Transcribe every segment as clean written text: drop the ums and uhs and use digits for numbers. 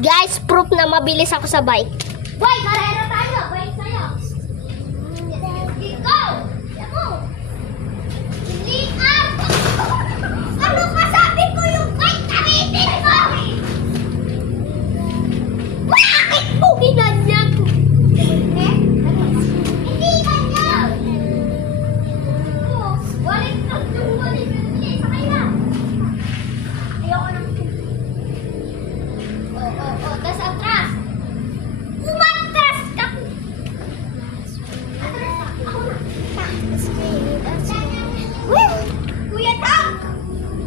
Guys, proof na mabilis ako sa bike. Boy, karera tayo. Bike sa'yo. Go! Go! Liit up! Ano kasabi ko yung bike? Tamitin mo! Bakit mo ginanyan? Hindi ganyan! Balik na yung balik na niya. Sakay na. Ayoko lang. Tas atras. Umatras ka. Kuya Tang,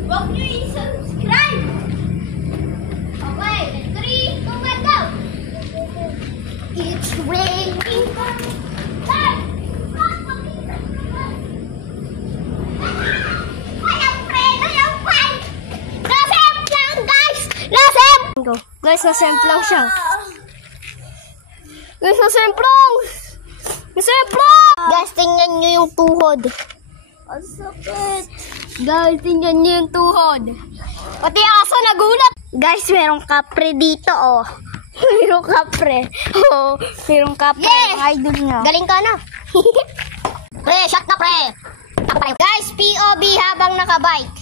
huwag niyo i-subscribe. Okay, 3, 2, 1, go. It's raining. Walang preno yung bike. Nasem lang, guys. Nasem. Guys, nasemplang siya. Guys, nasemplang. Nasemplang. Guys, tingnan nyo yung tuhod. Ang sakit. Guys, tingnan nyo yung tuhod. Pati aso nagulat. Guys, merong kapre dito, oh. Merong kapre. Oh, merong kapre. Yeah. Idol niya. Galing ka na. Pre, shot na pre. Guys, POV habang nakabike.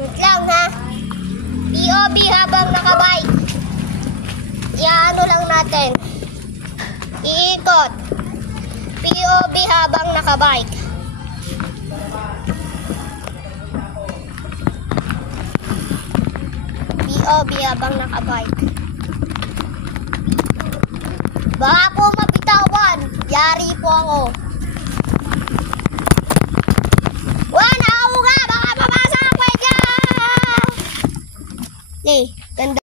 Wait lang ha. POV habang nakabike. Iano lang natin. Iikot. POV habang nakabike. POV habang nakabike. Baka po mapitawan. Yari po ako. Baka mabasa ako dyan. Okay, ganda.